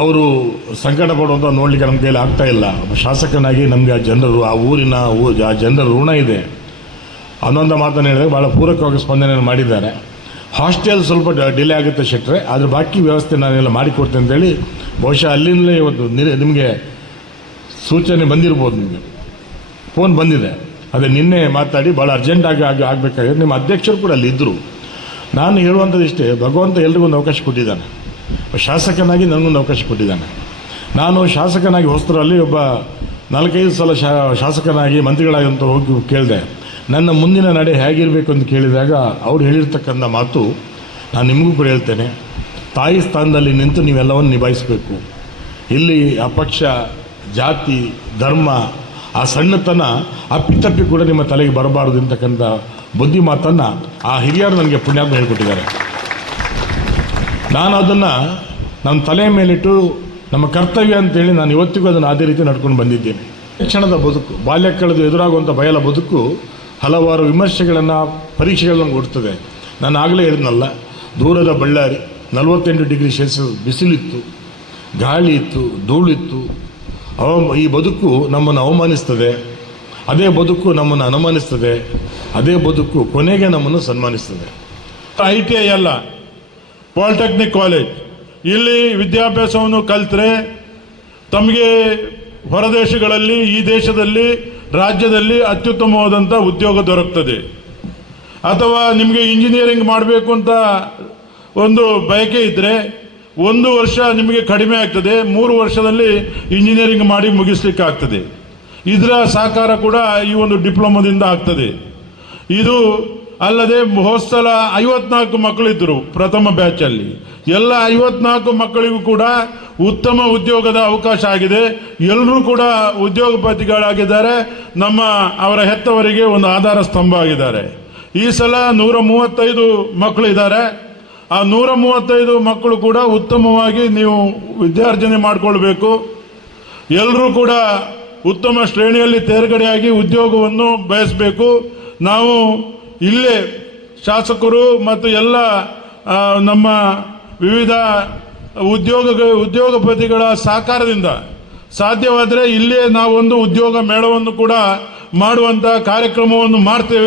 ಅವರು ಸಂಕಟ ಪಡುವಂಥ ನೋಡಲಿಕ್ಕೆ ನಮ್ಮ ಕೈಯಲ್ಲಿ ಆಗ್ತಾ ಇಲ್ಲ. ಶಾಸಕನಾಗಿ ನಮಗೆ ಆ ಜನರು, ಆ ಊರಿನ ಆ ಜನರ ಋಣ ಇದೆ ಅನ್ನೊಂದು ಮಾತನ್ನು ಹೇಳಿದಾಗ ಭಾಳ ಪೂರಕವಾಗಿ ಸ್ಪಂದನೆಯನ್ನು ಮಾಡಿದ್ದಾರೆ. ಹಾಸ್ಟೆಲ್ ಸ್ವಲ್ಪ ಡಿಲೇ ಆಗುತ್ತೆ ಶೆಟ್ರೆ, ಆದರೆ ಬಾಕಿ ವ್ಯವಸ್ಥೆ ನಾನೆಲ್ಲ ಮಾಡಿಕೊಡ್ತೇನೆ ಅಂತೇಳಿ ಬಹುಶಃ ಅಲ್ಲಿಂದಲೇ ಇವತ್ತು ನಿಮಗೆ ಸೂಚನೆ ಬಂದಿರ್ಬೋದು, ನಿಮಗೆ ಫೋನ್ ಬಂದಿದೆ. ಅದೇ ನಿನ್ನೆ ಮಾತಾಡಿ ಭಾಳ ಅರ್ಜೆಂಟಾಗಿ ಆಗಬೇಕಾಗಿದೆ. ನಿಮ್ಮ ಅಧ್ಯಕ್ಷರು ಕೂಡ ಅಲ್ಲಿ ಇದ್ದರು. ನಾನು ಹೇಳುವಂಥದ್ದು ಇಷ್ಟೇ, ಭಗವಂತ ಎಲ್ರಿಗೂ ಒಂದು ಅವಕಾಶ ಕೊಟ್ಟಿದ್ದಾನೆ. ಶಾಸಕನಾಗಿ ನನಗೊಂದು ಅವಕಾಶ ಕೊಟ್ಟಿದ್ದಾನೆ. ನಾನು ಶಾಸಕನಾಗಿ ಹೊಸದರಲ್ಲಿ ಒಬ್ಬ 4-5 ಸಲ ಶಾಸಕನಾಗಿ ಮಂತ್ರಿಗಳಾಗಿ ಅಂತ ಹೋಗಿ ಕೇಳಿದೆ, ನನ್ನ ಮುಂದಿನ ನಡೆ ಹೇಗಿರಬೇಕು ಅಂತ ಕೇಳಿದಾಗ ಅವ್ರು ಹೇಳಿರ್ತಕ್ಕಂಥ ಮಾತು ನಾನು ನಿಮಗೂ ಕೂಡ ಹೇಳ್ತೇನೆ. ತಾಯಿ ಸ್ಥಾನದಲ್ಲಿ ನಿಂತು ನೀವೆಲ್ಲವನ್ನು ನಿಭಾಯಿಸಬೇಕು. ಇಲ್ಲಿ ಅಪಕ್ಷ, ಜಾತಿ, ಧರ್ಮ, ಆ ಸಣ್ಣತನ ಅಪ್ಪಿತಪ್ಪಿ ಕೂಡ ನಿಮ್ಮ ತಲೆಗೆ ಬರಬಾರದು ಅಂತಕ್ಕಂಥ ಬುದ್ಧಿ ಮಾತನ್ನು ಆ ಹಿರಿಯರು ನನಗೆ ಪುಣ್ಯಾತ್ಮ ಹೇಳಿಕೊಟ್ಟಿದ್ದಾರೆ. ನಾನು ಅದನ್ನು ನನ್ನ ತಲೆಯ ಮೇಲಿಟ್ಟು ನಮ್ಮ ಕರ್ತವ್ಯ ಅಂತೇಳಿ ನಾನು ಇವತ್ತಿಗೂ ಅದನ್ನು ಅದೇ ರೀತಿ ನಡ್ಕೊಂಡು ಬಂದಿದ್ದೇನೆ. ಶಿಕ್ಷಣದ ಬದುಕು, ಬಾಲ್ಯ ಕಳೆದು ಎದುರಾಗುವಂಥ ಬಯಲ ಬದುಕು ಹಲವಾರು ವಿಮರ್ಶೆಗಳನ್ನು, ಪರೀಕ್ಷೆಗಳನ್ನು ಕೊಡ್ತದೆ. ನಾನು ಆಗಲೇ ಹೇಳಿದ್ನಲ್ಲ, ದೂರದ ಬಳ್ಳಾರಿ 48 ಡಿಗ್ರಿ ಸೆಲ್ಸಿಯಸ್ ಬಿಸಿಲಿತ್ತು, ಗಾಳಿ ಇತ್ತು, ಧೂಳಿತ್ತು. ಈ ಬದುಕು ನಮ್ಮನ್ನು ಅವಮಾನಿಸ್ತದೆ, ಅದೇ ಬದುಕು ನಮ್ಮನ್ನು ಅನುಮಾನಿಸ್ತದೆ, ಅದೇ ಬದುಕು ಕೊನೆಗೆ ನಮ್ಮನ್ನು ಸನ್ಮಾನಿಸ್ತದೆ. ITI ಅಲ್ಲ, ಪಾಲಿಟೆಕ್ನಿಕ್ ಕಾಲೇಜ್. ಇಲ್ಲಿ ವಿದ್ಯಾಭ್ಯಾಸವನ್ನು ಕಲಿತರೆ ತಮಗೆ ಹೊರದೇಶಗಳಲ್ಲಿ, ಈ ದೇಶದಲ್ಲಿ, ರಾಜ್ಯದಲ್ಲಿ ಅತ್ಯುತ್ತಮವಾದಂಥ ಉದ್ಯೋಗ ದೊರಕ್ತದೆ. ಅಥವಾ ನಿಮಗೆ ಇಂಜಿನಿಯರಿಂಗ್ ಮಾಡಬೇಕು ಅಂತ ಒಂದು ಬಯಕೆ ಇದ್ದರೆ 1 ವರ್ಷ ನಿಮಗೆ ಕಡಿಮೆ ಆಗ್ತದೆ, 3 ವರ್ಷದಲ್ಲಿ ಇಂಜಿನಿಯರಿಂಗ್ ಮಾಡಿ ಮುಗಿಸ್ಲಿಕ್ಕೆ ಆಗ್ತದೆ. ಇದರ ಸಹಕಾರ ಕೂಡ ಈ ಒಂದು ಡಿಪ್ಲೊಮಾದಿಂದ ಆಗ್ತದೆ. ಇದು ಅಲ್ಲದೆ ಹೋದ್ಸಲ 54 ಮಕ್ಕಳಿದ್ದರು ಪ್ರಥಮ ಬ್ಯಾಚಲ್ಲಿ. ಎಲ್ಲ 54 ಮಕ್ಕಳಿಗೂ ಕೂಡ ಉತ್ತಮ ಉದ್ಯೋಗದ ಅವಕಾಶ ಆಗಿದೆ. ಎಲ್ಲರೂ ಕೂಡ ಉದ್ಯೋಗಪತಿಗಳಾಗಿದ್ದಾರೆ. ಅವರ ಹೆತ್ತವರಿಗೆ ಒಂದು ಆಧಾರ ಸ್ತಂಭ ಆಗಿದ್ದಾರೆ. ಈ ಸಲ 135 ಮಕ್ಕಳಿದ್ದಾರೆ. ಆ 135 ಮಕ್ಕಳು ಕೂಡ ಉತ್ತಮವಾಗಿ ನೀವು ವಿದ್ಯಾರ್ಜನೆ ಮಾಡಿಕೊಳ್ಬೇಕು. ಎಲ್ಲರೂ ಕೂಡ ಉತ್ತಮ ಶ್ರೇಣಿಯಲ್ಲಿ ತೇರ್ಗಡೆಯಾಗಿ ಉದ್ಯೋಗವನ್ನು ಬಯಸಬೇಕು. ನಾವು ಇಲ್ಲೇ ಶಾಸಕರು ಮತ್ತು ಎಲ್ಲ ನಮ್ಮ ವಿವಿಧ ಉದ್ಯೋಗಪತಿಗಳ ಸಹಕಾರದಿಂದ ಸಾಧ್ಯವಾದರೆ ಇಲ್ಲೇ ನಾವೊಂದು ಉದ್ಯೋಗ ಮೇಳವನ್ನು ಕೂಡ ಮಾಡುವಂಥ ಕಾರ್ಯಕ್ರಮವನ್ನು ಮಾಡ್ತೇವೆ.